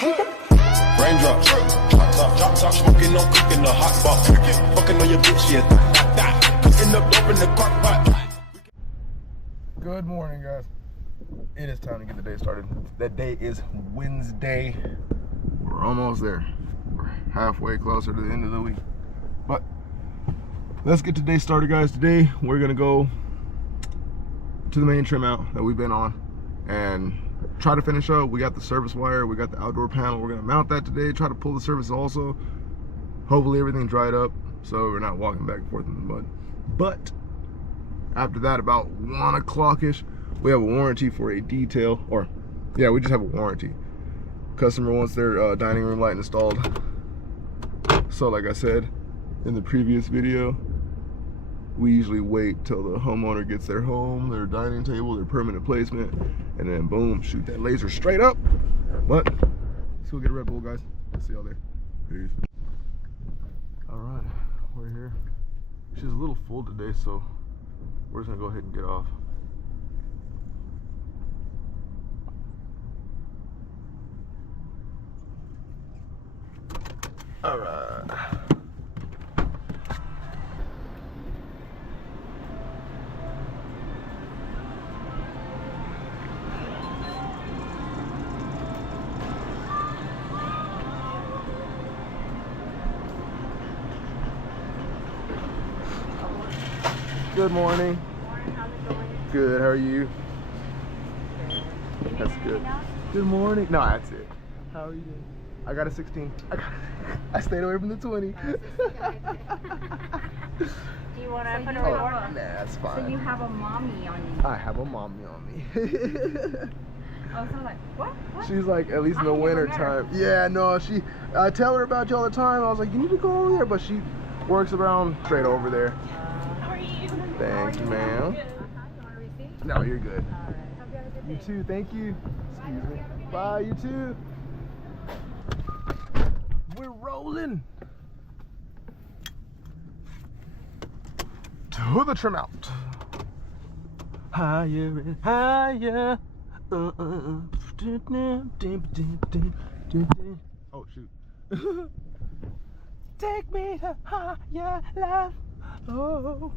Raindrops, drop top, smoking, no cooking, the hot box. Fucking on your bitch, yeah, cooking up dope in the crock pot. Good morning, guys. It is time to get the day started. That day is Wednesday. We're almost there. We're halfway closer to the end of the week. But let's get today started, guys. Today we're gonna go to the main trim out that we've been on and try to finish up. We got the service wire, we got the outdoor panel. We're gonna mount that today, try to pull the service also. Hopefully everything dried up so we're not walking back and forth in the mud. But after that, about 1 o'clock-ish, we have a warranty for a detail, or yeah, we just have a warranty. Customer wants their dining room light installed. So like I said in the previous video, we usually wait till the homeowner gets their home, their dining table, their permanent placement, and then boom, shoot that laser straight up. But let's go get a Red Bull, guys. I'll see y'all there. Peace. All right, we're here. She's a little full today, so we're just gonna go ahead and get off. All right. Good morning. How's it going? Good, how are you? Good. That's good. Good morning. No, that's it. How are you doing? I got a 16. I stayed away from the 20. Do you want to put a Oh, reward? nah, that's fine. So you have a mommy on you. I have a mommy on me. I was like, what? She's like, at least in the winter time. Yeah, no, I tell her about you all the time. I was like, you need to go over there, but she works around straight over there. How are you? Thank you, ma'am. You want a receipt? No, you're good. All right. Hope you have a good day. You too, thank you. Excuse me. Bye, you too. We're rolling to the trim out. Higher and higher. Oh shoot. Take me to higher love. Oh.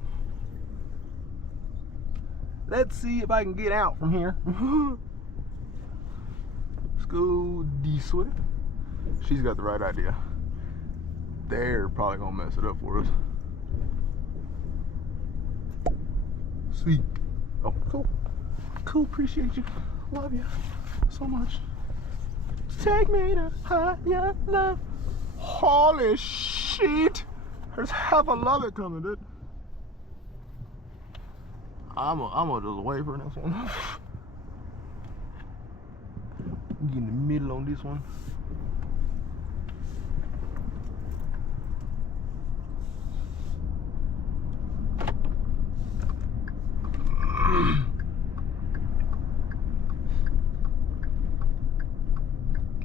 Let's see if I can get out from here. Let's go this way. She's got the right idea. They're probably gonna mess it up for us. Sweet. Oh, cool. Cool, appreciate you. Love you so much. Take me to higher love. Holy shit. There's half a love it coming, dude. I'm gonna just wait for this one. Get in the middle on this one.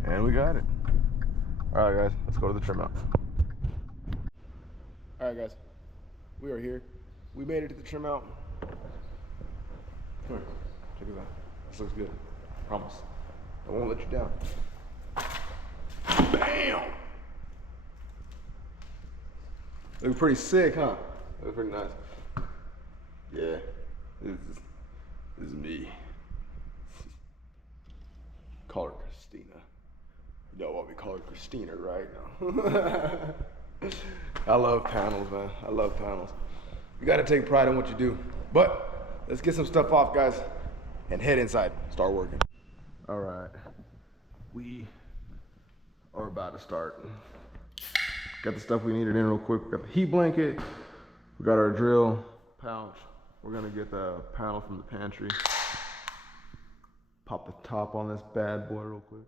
And we got it. All right, guys, let's go to the trim out. All right, guys, we are here. We made it to the trim out. Come here, check this out. This looks good, promise. I won't let you down. Bam! Looks pretty sick, huh? Looks pretty nice. Yeah, this is me. Call her Christina. You know what we call her, Christina, right now. I love panels, man. I love panels. You gotta take pride in what you do. But let's get some stuff off, guys, and head inside. Start working. All right, we are about to start. Got the stuff we needed in real quick. We got the heat blanket. We got our drill pouch. We're gonna get the panel from the pantry. Pop the top on this bad boy real quick.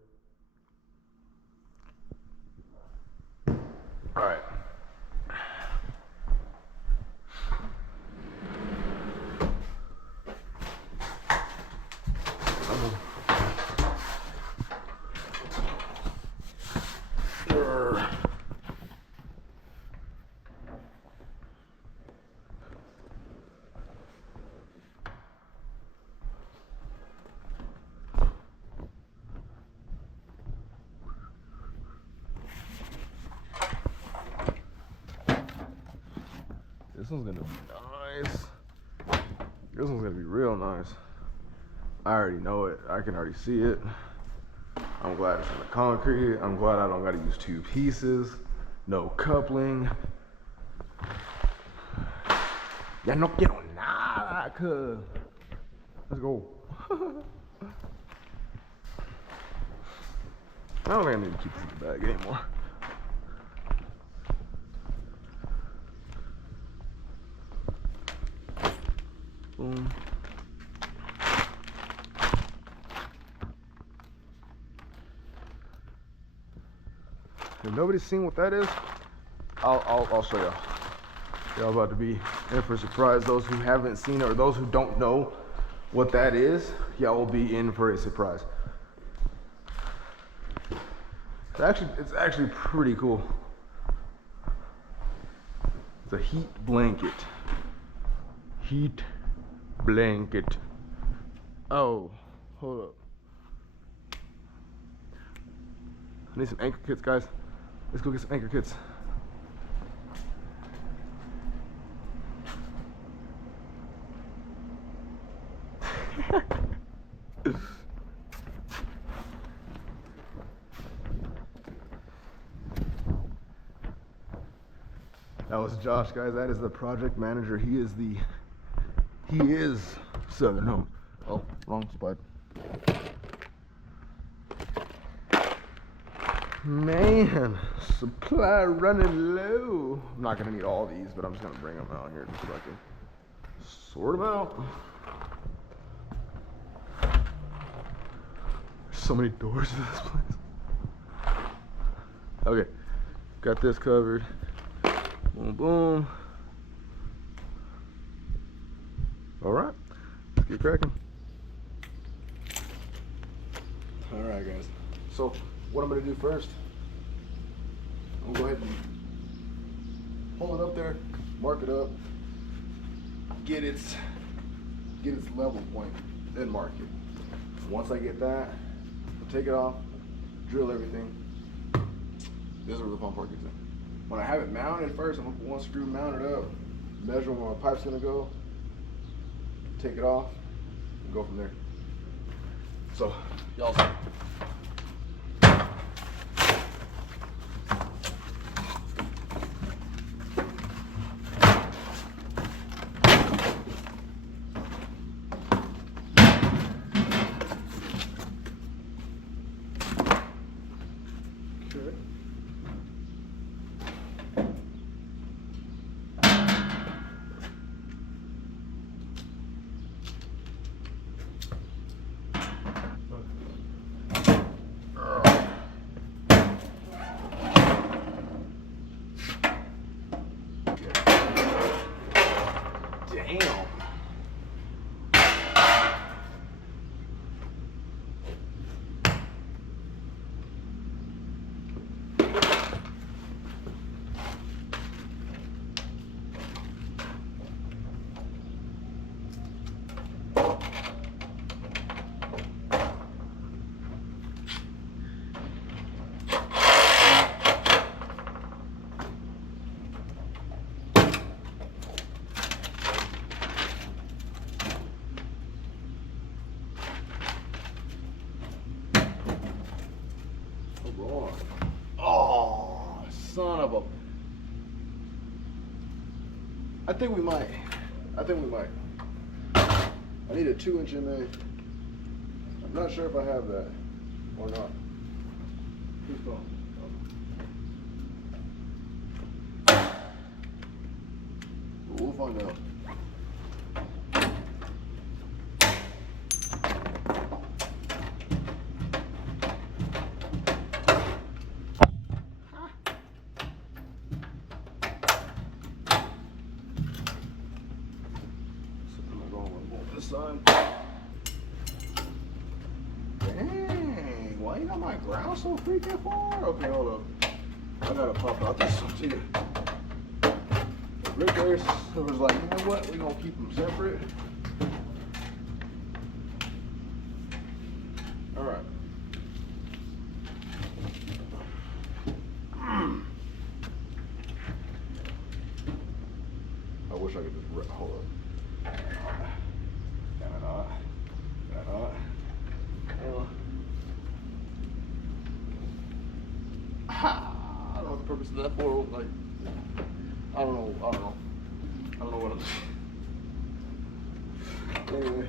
All right. This one's gonna be nice. This one's gonna be real nice. I already know it. I can already see it. I'm glad it's in the concrete. I'm glad I don't gotta use 2 pieces. No coupling. Ya no quiero nada, cuz. Let's go. I don't think I need to keep this in the bag anymore. Boom. If nobody's seen what that is, I'll show y'all. Y'all about to be in for a surprise. Those who haven't seen it or those who don't know what that is, y'all will be in for a surprise. It's actually pretty cool. It's a heat blanket. Heat blanket. Oh, hold up. I need some anchor kits, guys. Let's go get some anchor kits. That was Josh, guys. That is the project manager. He is Southern Home. Oh, wrong spot. Man, supply running low. I'm not gonna need all these, but I'm just gonna bring them out here just so I can sort them out. There's so many doors to this place. Okay, got this covered. Boom, boom. All right, let's get cracking. All right, guys. So what I'm gonna do first, I'm gonna go ahead and pull it up there, mark it up, get its level point, then mark it. Once I get that, I'll take it off, drill everything. This is where the pump part gets in. When I have it mounted first, I'm gonna put one screw mounted up, measure where my pipe's gonna go, take it off, and go from there. So, y'all see. Damn. Oh, son of a. I think we might. I need a 2-inch in there. I'm not sure if I have that or not. Who's phone? We'll find out. Son. Dang, why you got my ground so freaking far? Okay, hold up. I gotta pop out this one too. Rick there was like, you know what? We're gonna keep them separate. All right. I wish wish I could just rip. Hold up. Can I not? Can I not? I don't know what the purpose of that for. Like, I don't know what I'm. Anyway.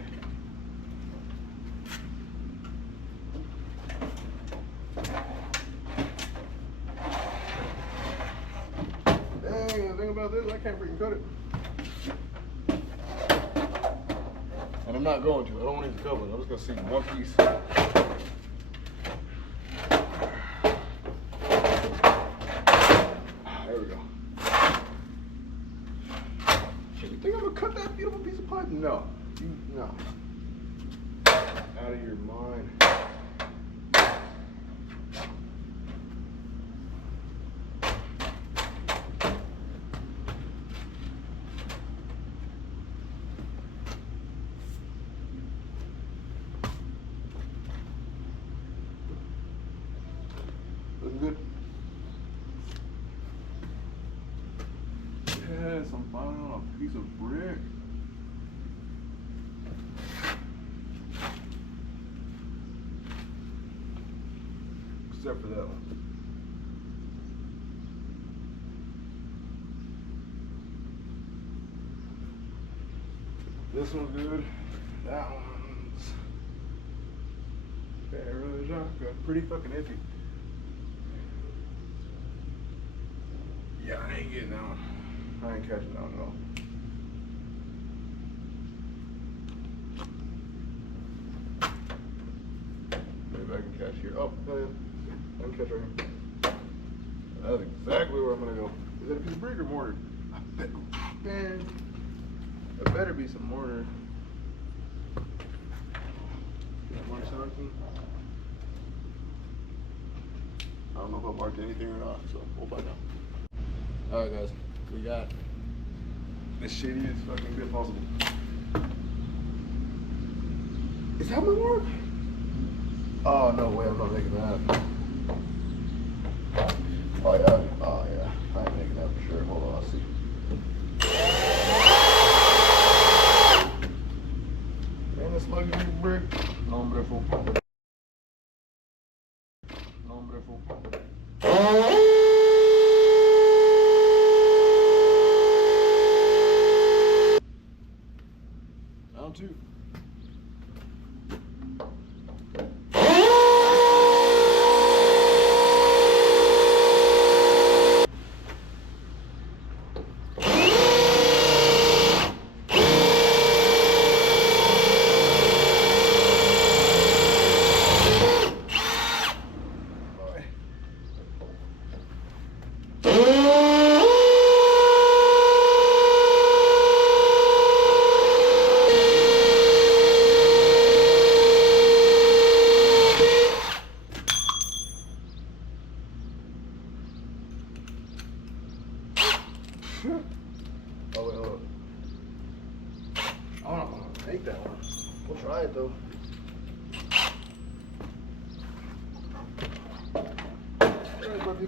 Dang, the thing about this, I can't freaking cut it. And I'm not going to. I don't want it to cover it. I'm just going to see one piece. There we go. You think I'm going to cut that beautiful piece of pipe? No. No. Out of your mind. Looking good? Yes, I'm finally on a piece of brick. Except for that one. This one's good. That one's pretty fucking iffy. Yeah, I ain't getting that one. I ain't catching that one at all. Maybe I can catch here. Oh, hell yeah. I can catch right here. That's exactly where I'm gonna go. Is that a piece of brick or mortar? I bet, man, there better be some mortar. Mark something. I don't know if I marked anything or not, so we'll find out. Alright guys, we got the shittiest fucking bit possible. Is that my mark? Oh no way, I'm not making that. Oh yeah, I ain't making that for sure. Hold on, I'll see. Man, this lucky brick. No, beautiful. No, beautiful. Down two. Oh wait, hold up. I don't know if I'm gonna make that one. We'll try it though.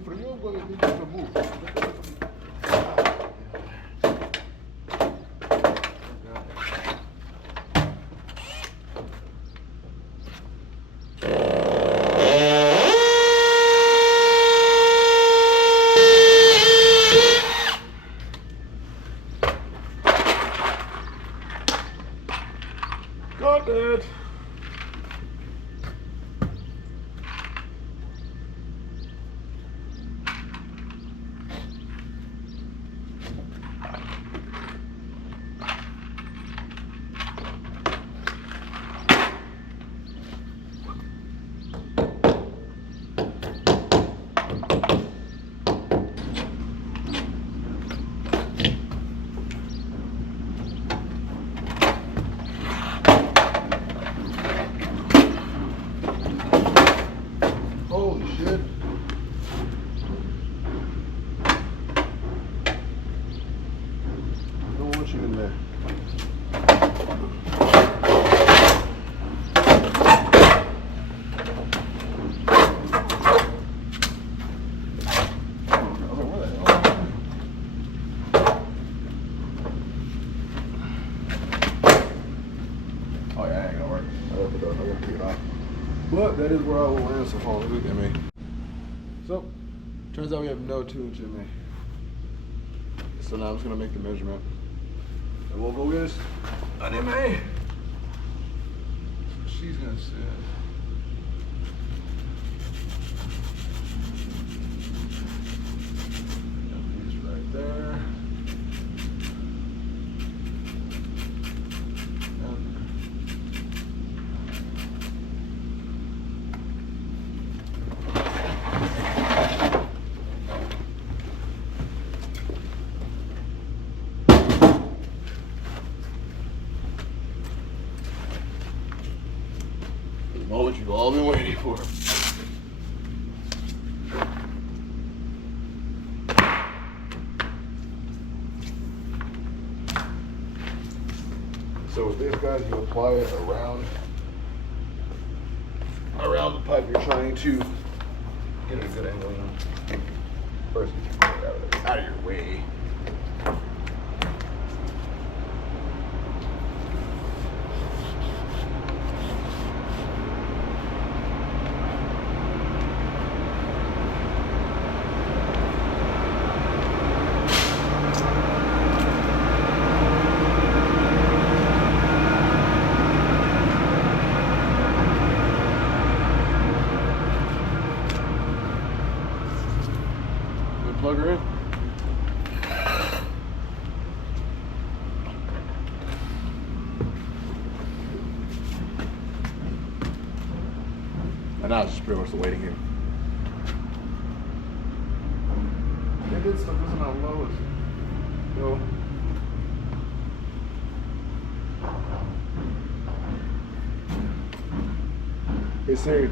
For you, I'm going to need to move. Got it. Holy shit. Don't want you in there. that is where I will land so far. Look at me. So, turns out we have no 2-inch in me. So now I'm just gonna make the measurement. And we'll go get an MA. She's gonna sit. Piece right there. The moment you've all been waiting for. So with this, guys, you apply it around the pipe you're trying to get a good angle in. First, get it out of your way. Plug her in. And now it's just pretty much the waiting game. They did stuff isn't how low is it? No. Hey Siri.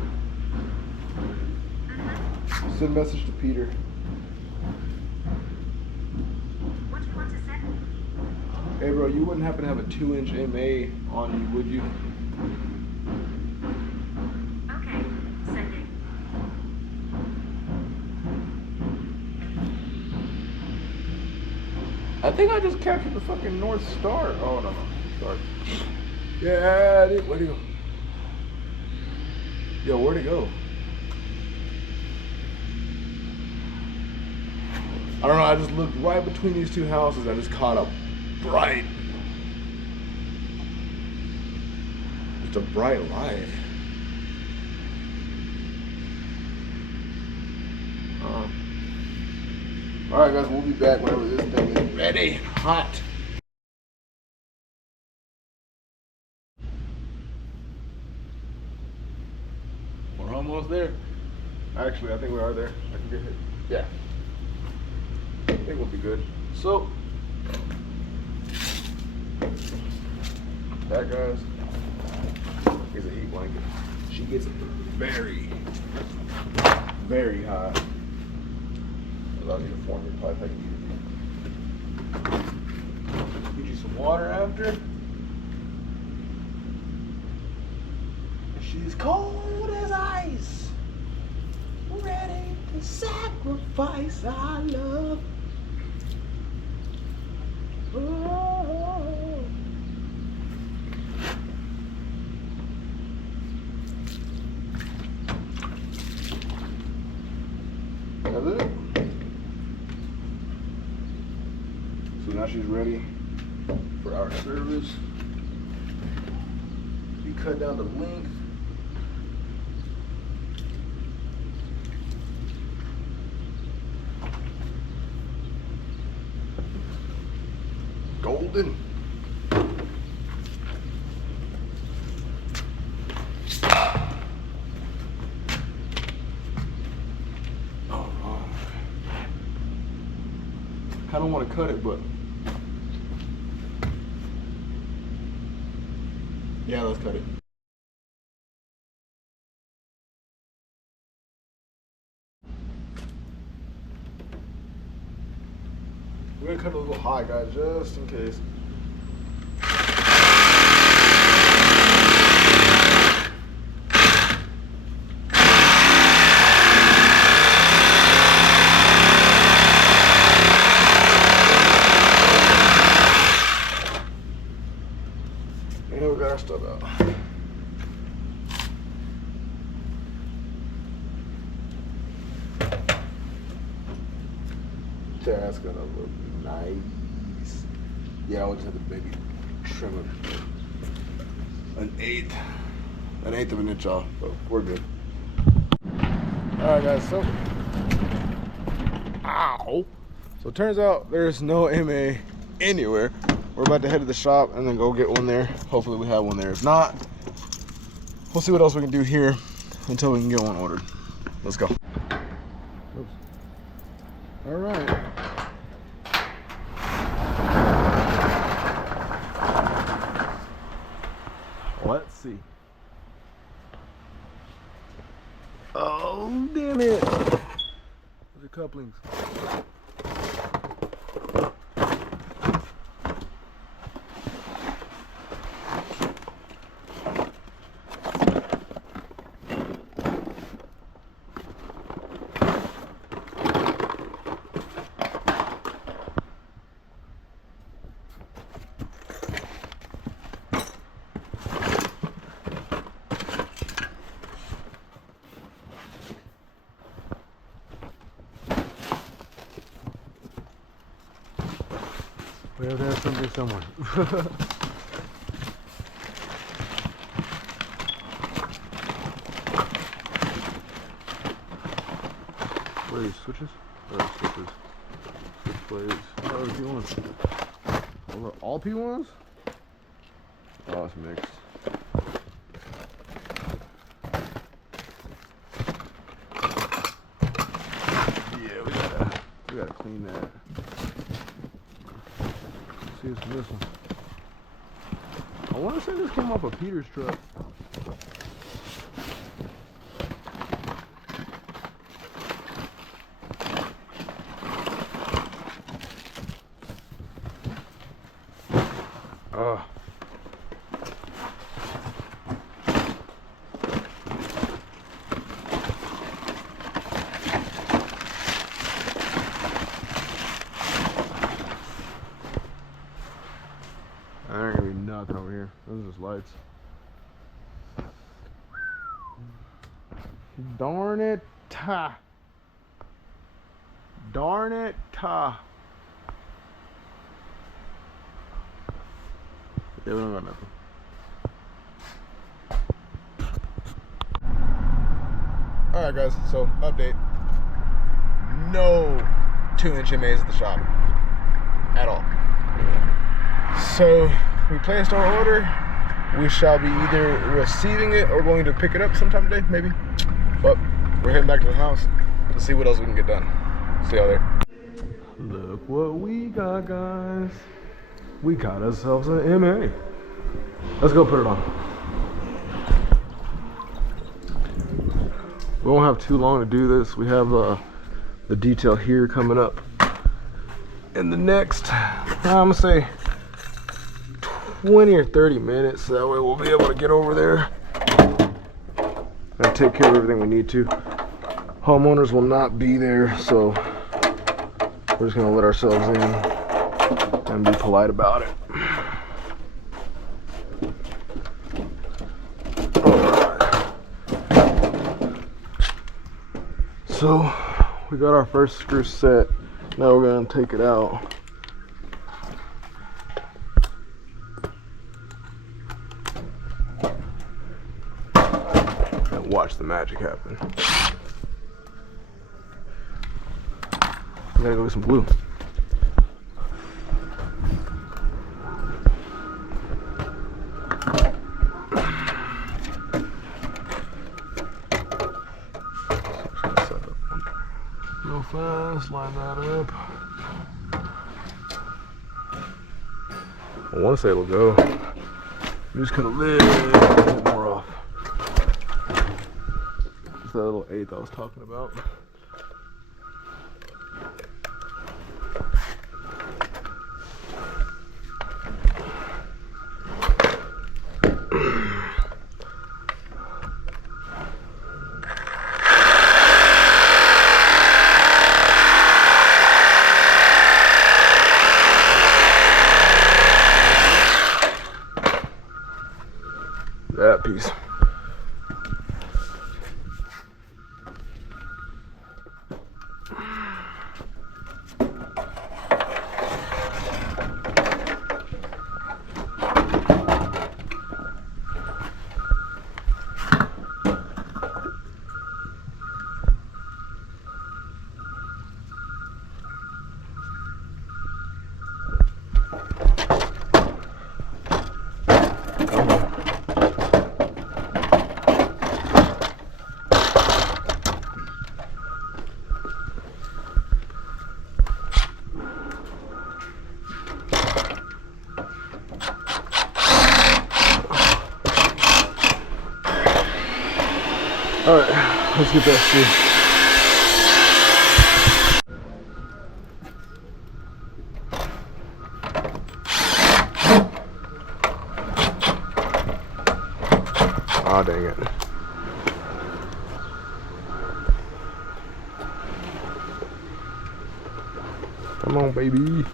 Send a message to Peter. Hey bro, you wouldn't happen to have a 2-inch MA on you, would you? Okay, sending. I think I just captured the fucking North Star. Oh no, sorry. Yeah, where'd it go? Yo, where'd it go? I don't know, I just looked right between these two houses. I just caught a bright, just a bright light. All right, guys, we'll be back whenever this thing is ready, hot. We're almost there. Actually, I think we are there. I can get it. Yeah. I think we'll be good. So, that, guys, is a heat blanket. She gets very, very hot. Allows you to form your pipe like you need. Get you some water after. She's cold as ice, ready to sacrifice our love. Oh. That's it. So now she's ready for our service. You cut down the length. Golden. I don't want to cut it, but yeah, let's cut it. We're gonna cut it a little high, guys, just in case. And we got our stuff out. That's gonna look nice. Yeah, I'll just have to maybe trim it an eighth of an inch off, but we're good. All right, guys. So, ow. So it turns out there's no MA anywhere. We're about to head to the shop and then go get one there. Hopefully we have one there. If not, we'll see what else we can do here until we can get one ordered. Let's go. Oops. All right. Let's see. Oh, damn it. Those are couplings. We have to have something somewhere. What are these, switches? Oh, switches. Switch blades. Oh, P1s. Oh, all P1s? Oh, it's mixed. Yeah, we gotta clean that. See what's missing. I want to say this came off of Peter's truck. There ain't gonna be nothing over here. Those are just lights. Darn it. Ta. Darn it. Ta. Yeah, we don't got nothing. Alright guys, so update. No 2-inch MAs at the shop. At all. So we placed our order. We shall be either receiving it or going to pick it up sometime today, maybe. But we're heading back to the house to see what else we can get done. See y'all there. Look what we got, guys. We got ourselves an MA. Let's go put it on. We won't have too long to do this. We have the detail here coming up in the next, I'm gonna say 20 or 30 minutes. That way we'll be able to get over there and take care of everything we need to. Homeowners will not be there, so we're just gonna let ourselves in and be polite about it. So we got our first screw set. Now we're gonna take it out. And watch the magic happen. We gotta go get some glue. Real fast, line that up. I want to say it'll go. I'm just gonna lift more off. It's that little 8 I was talking about. That piece. Let's get that shit. Ah, dang it. Come on, baby.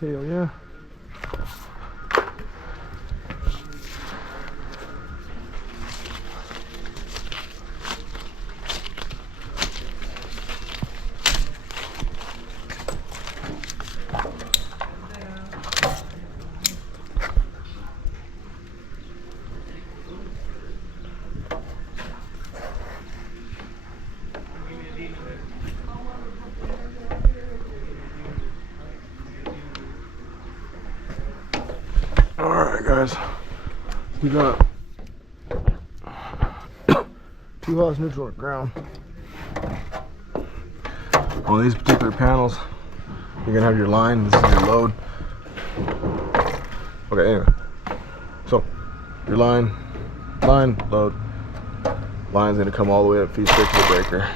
Hell yeah. Alright guys, we got 2 hots neutral and ground. On these particular panels, you're gonna have your line, this is your load. Okay, anyway. So, your line, load. Line's gonna come all the way up, feed straight to the breaker.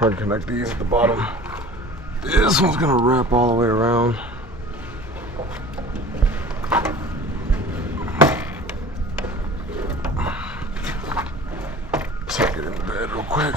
We're gonna connect these at the bottom. This one's gonna wrap all the way around. Take it in the bed real quick.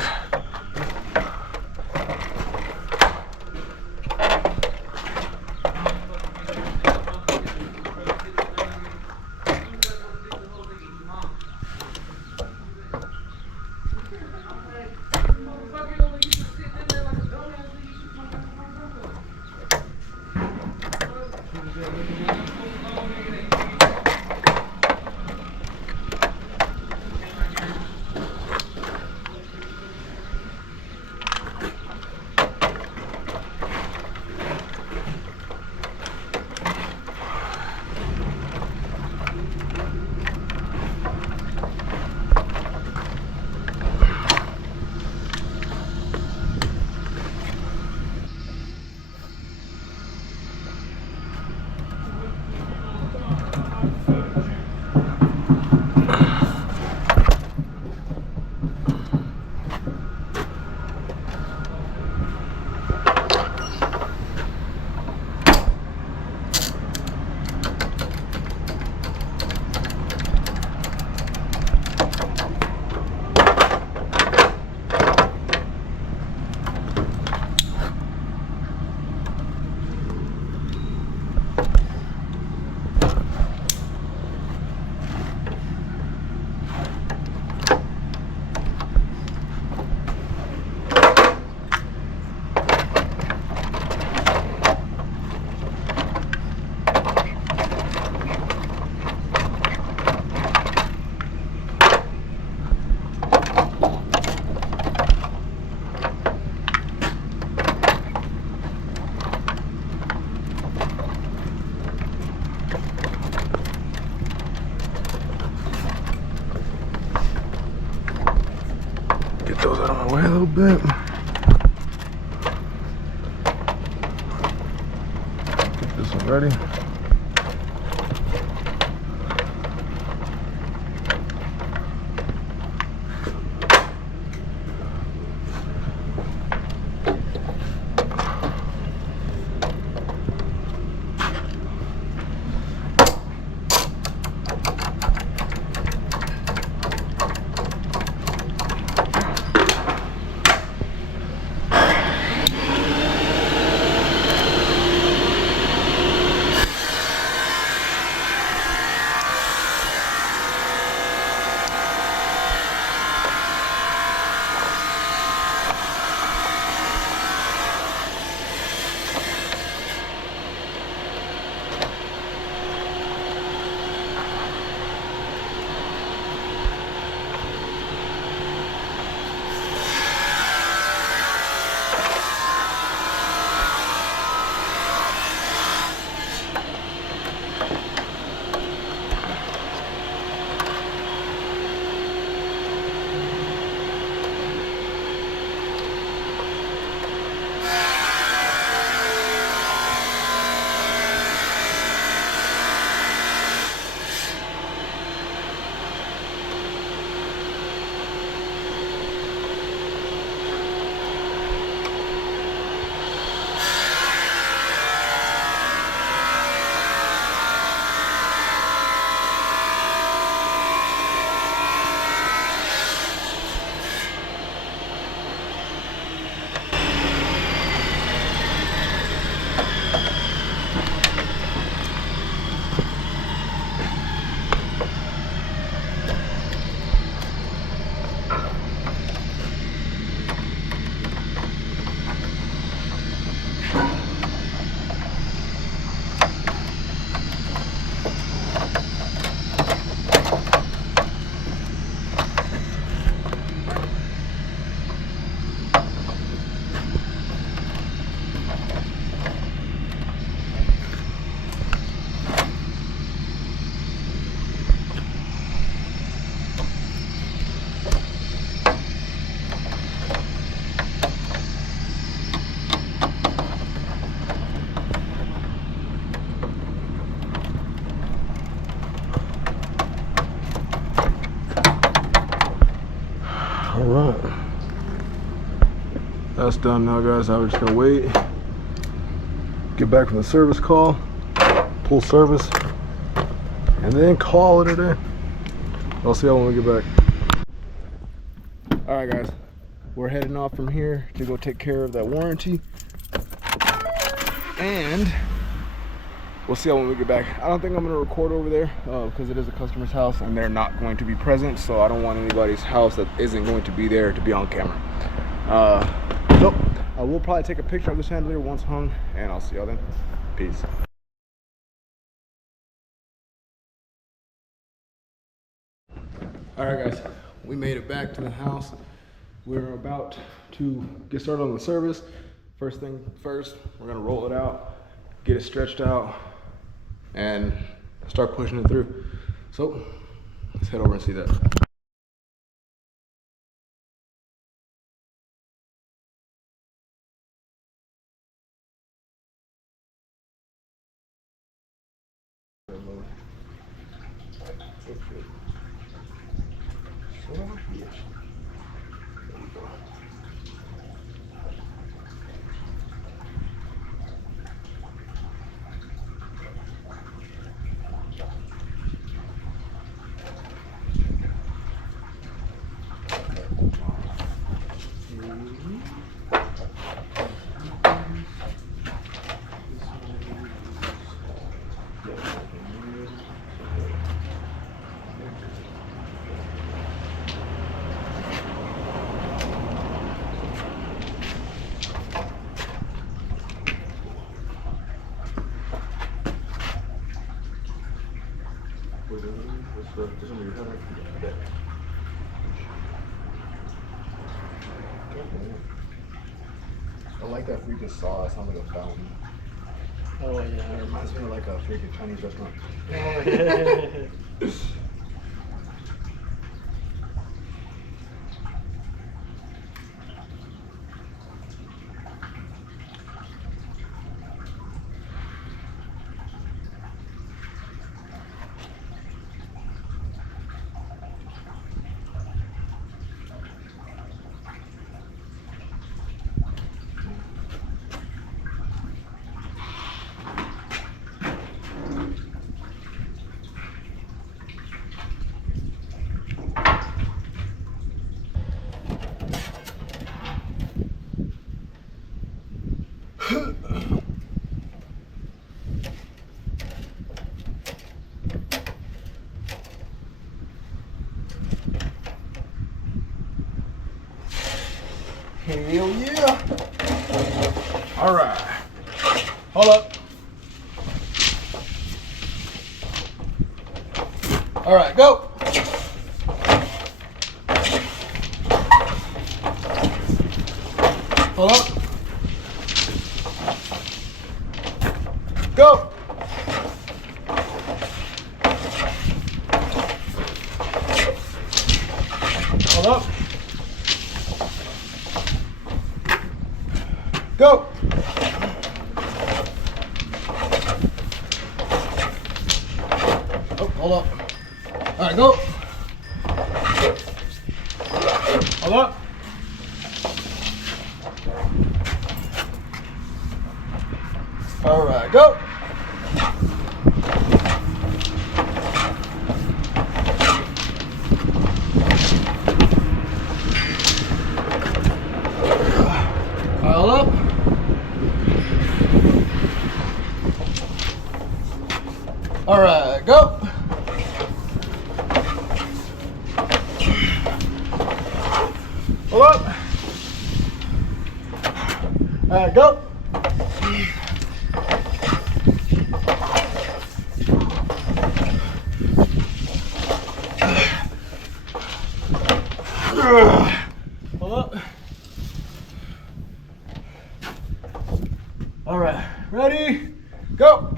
Get those out of my way a little bit. Get this one ready. All right. That's done now, guys. Now we're just gonna wait. Get back from the service call, pull service, and then call it a day. I'll see y'all when we get back. All right, guys. We're heading off from here to go take care of that warranty. And we'll see y'all when we get back. I don't think I'm gonna record over there because it is a customer's house and they're not going to be present. So I don't want anybody's house that isn't going to be there to be on camera. So I will probably take a picture of the chandelier once hung, and I'll see y'all then. Peace. All right, guys, we made it back to the house. We're about to get started on the service. First thing first, we're gonna roll it out, get it stretched out, and start pushing it through. So let's head over and see that. I like that freaking saw. It sounds like a fountain. Oh yeah. It reminds me of like a freaking Chinese restaurant. Oh, yeah. Hell yeah. All right. Hold up. All right, go. Hold up. Go. Hold up. Go. Oh, hold up. All right, go. Hold up. All right, go. Hold up. All right, go. Hold up. All right, go. Hold up. All right, ready, go.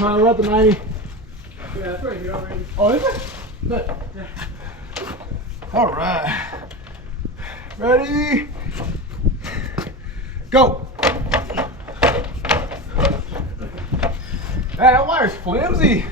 All right, we're at the 90. Yeah, it's right here already. Oh, is it? Good. Yeah. All right. Ready? Go. Man, that wire's flimsy.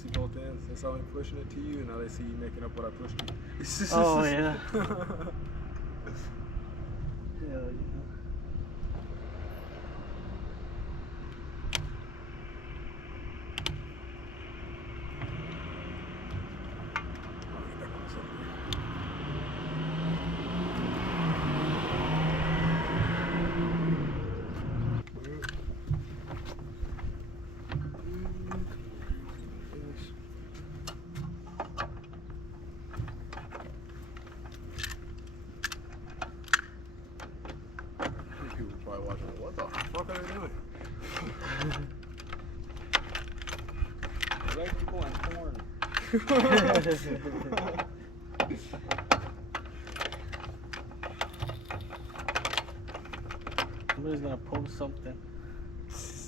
see both ends. They saw me pushing it to you, and now they see you making up what I pushed you. Oh yeah. Yeah. People probably watching. What the fuck are they doing? Electrical and porn. Somebody's gonna post something.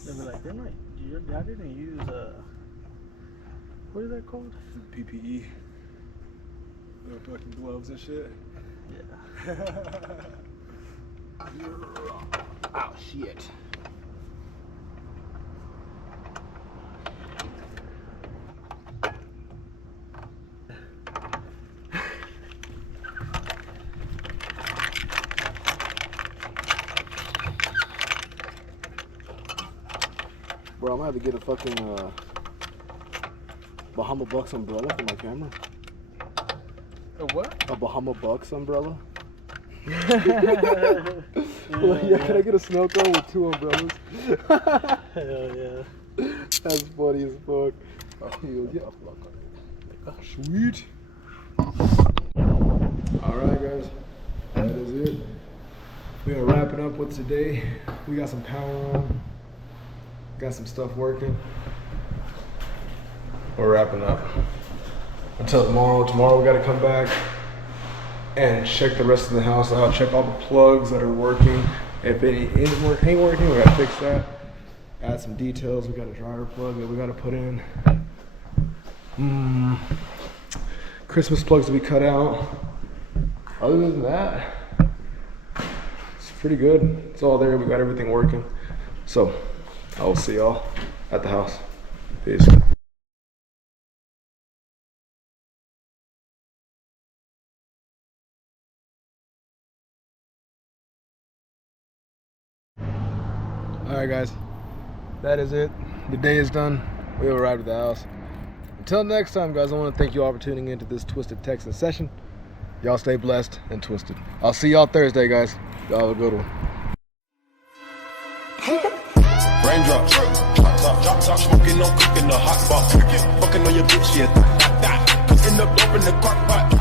They'll be like, your dad didn't use what is that called? PPE. Little fucking gloves and shit. Yeah. Oh shit. Bro, I'm gonna have to get a fucking Bahama Bucks umbrella for my camera. A what? A Bahama Bucks umbrella. Yeah, Can I get a snow cone with 2 umbrellas? Hell yeah. That's funny as fuck. Sweet. Alright guys, that is it. We are wrapping up with today. We got some power on. Got some stuff working. We're wrapping up. Until tomorrow. Tomorrow we gotta come back and check the rest of the house out. Check all the plugs that are working. If any ain't working, we gotta fix that. Add some details. We got a dryer plug that we gotta put in. Christmas plugs to be cut out. Other than that, it's pretty good. It's all there. We got everything working. So I will see y'all at the house. Peace. Alright guys, that is it. The day is done. We have arrived at the house. Until next time guys, I want to thank you all for tuning into this Twisted Texan session. Y'all stay blessed and twisted. I'll see y'all Thursday guys. Y'all have a good one. Raindrops, drop top, smoking, no cooking, the hot pot. Fucking on your bitch, yeah. Cooking up dope in the crock pot.